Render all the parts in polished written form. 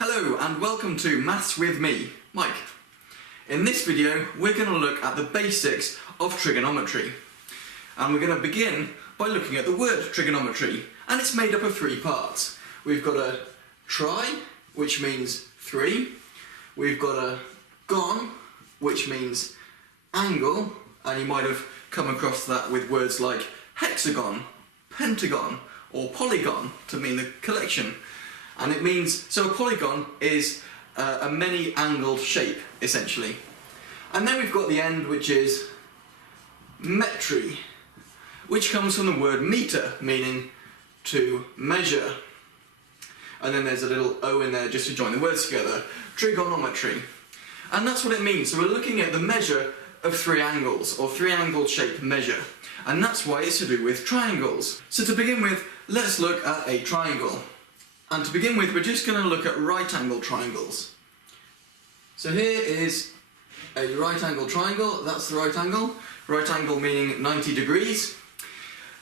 Hello and welcome to Maths with me, Mike. In this video we're going to look at the basics of trigonometry, and we're going to begin by looking at the word trigonometry, and it's made up of three parts. We've got a tri, which means three, we've got a gon, which means angle, and you might have come across that with words like hexagon, pentagon or polygon to mean the collection. And it means, so a polygon is a many-angled shape, essentially. And then we've got the end, which is metry, which comes from the word meter, meaning to measure. And then there's a little O in there just to join the words together, trigonometry. And that's what it means. So we're looking at the measure of three angles, or three-angled shape measure. And that's why it's to do with triangles. So to begin with, let's look at a triangle. And to begin with, we're just going to look at right-angled triangles. So here is a right-angled triangle, that's the right angle. Right angle meaning 90 degrees.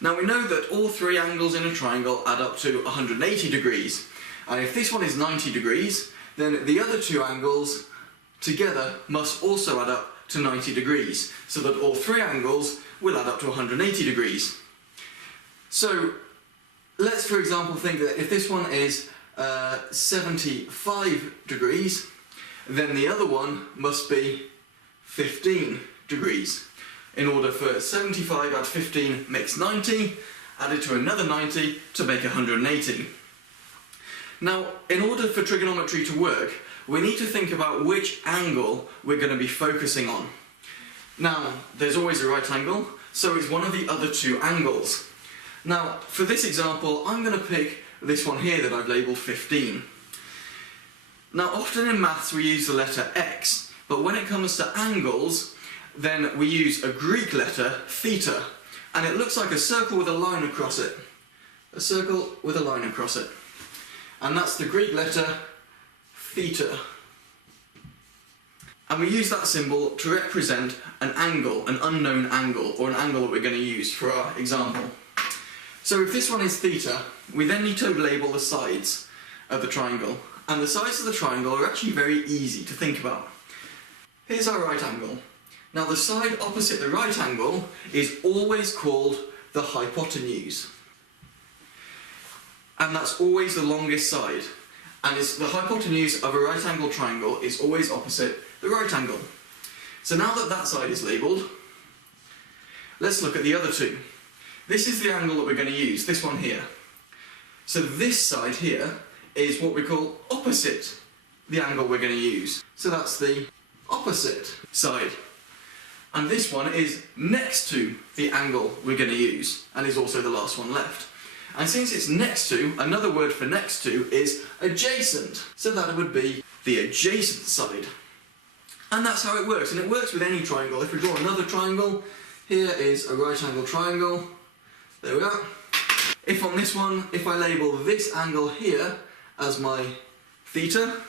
Now we know that all three angles in a triangle add up to 180 degrees. And if this one is 90 degrees, then the other two angles together must also add up to 90 degrees, so that all three angles will add up to 180 degrees. So let's, for example, think that if this one is 75 degrees, then the other one must be 15 degrees. In order for 75 add 15 makes 90, added to another 90 to make 180. Now, in order for trigonometry to work, we need to think about which angle we're going to be focusing on. Now, there's always a right angle, so it's one of the other two angles. Now, for this example, I'm going to pick this one here that I've labelled 15. Now, often in maths we use the letter x, but when it comes to angles, then we use a Greek letter, theta, and it looks like a circle with a line across it. A circle with a line across it. And that's the Greek letter theta. And we use that symbol to represent an angle, an unknown angle, or an angle that we're going to use for our example. So if this one is theta, we then need to label the sides of the triangle. And the sides of the triangle are actually very easy to think about. Here's our right angle. Now the side opposite the right angle is always called the hypotenuse. And that's always the longest side. And the hypotenuse of a right angle triangle is always opposite the right angle. So now that that side is labelled, let's look at the other two. This is the angle that we're going to use, this one here. So this side here is what we call opposite the angle we're going to use. So that's the opposite side. And this one is next to the angle we're going to use, and is also the last one left. And since it's next to, another word for next to is adjacent. So that would be the adjacent side. And that's how it works, and it works with any triangle. If we draw another triangle, here is a right angle triangle. There we are. If on this one, if I label this angle here as my theta,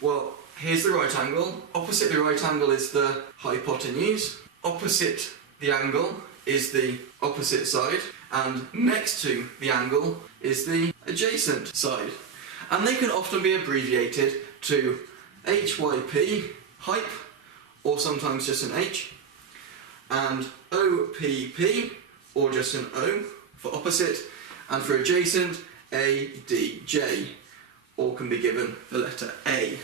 well, here's the right angle. Opposite the right angle is the hypotenuse. Opposite the angle is the opposite side. And next to the angle is the adjacent side. And they can often be abbreviated to HYP, hype, or sometimes just an H, and OPP, or just an O for opposite, and for adjacent, ADJ, or can be given the letter A.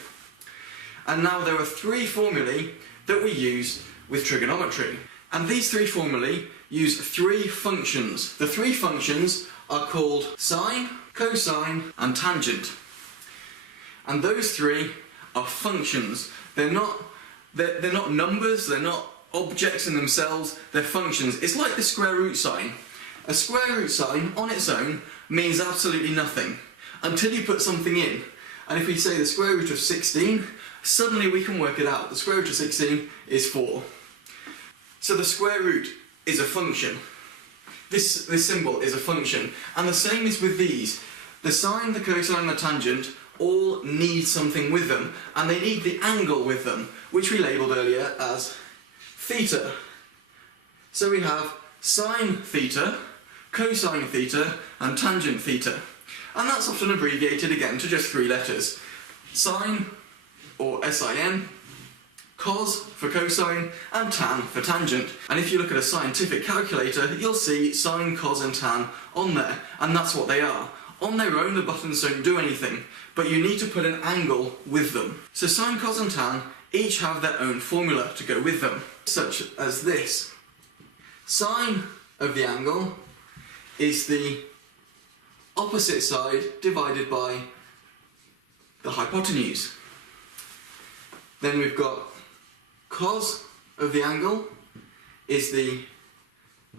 And now there are three formulae that we use with trigonometry. And these three formulae use three functions. The three functions are called sine, cosine, and tangent. And those three are functions. They're not numbers, they're not objects in themselves, they're functions. It's like the square root sign. A square root sign on its own means absolutely nothing until you put something in. And if we say the square root of 16, suddenly we can work it out. The square root of 16 is 4. So the square root is a function. This symbol is a function. And the same is with these. The sine, the cosine, and the tangent all need something with them, and they need the angle with them, which we labelled earlier as theta. So we have sine theta, cosine theta, and tangent theta. And that's often abbreviated again to just three letters. sine, or sin, cos for cosine, and tan for tangent. And if you look at a scientific calculator, you'll see sine, cos and tan on there, and that's what they are. On their own, the buttons don't do anything, but you need to put an angle with them. So sine, cos and tan each have their own formula to go with them, such as this. Sine of the angle is the opposite side divided by the hypotenuse. Then we've got cos of the angle is the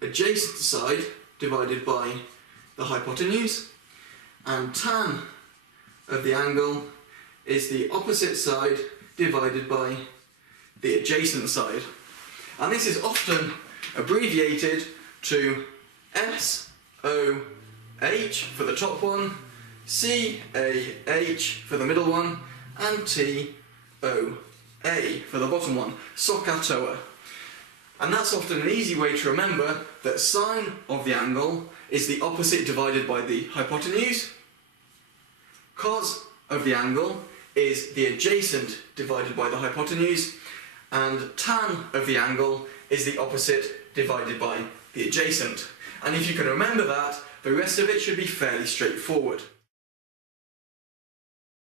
adjacent side divided by the hypotenuse, and tan of the angle is the opposite side divided by the adjacent side. And this is often abbreviated to SOH for the top one, CAH for the middle one, and TOA for the bottom one, SOHCAHTOA. And that's often an easy way to remember that sine of the angle is the opposite divided by the hypotenuse, cos of the angle is the adjacent divided by the hypotenuse, and tan of the angle is the opposite divided by the adjacent. And if you can remember that, the rest of it should be fairly straightforward.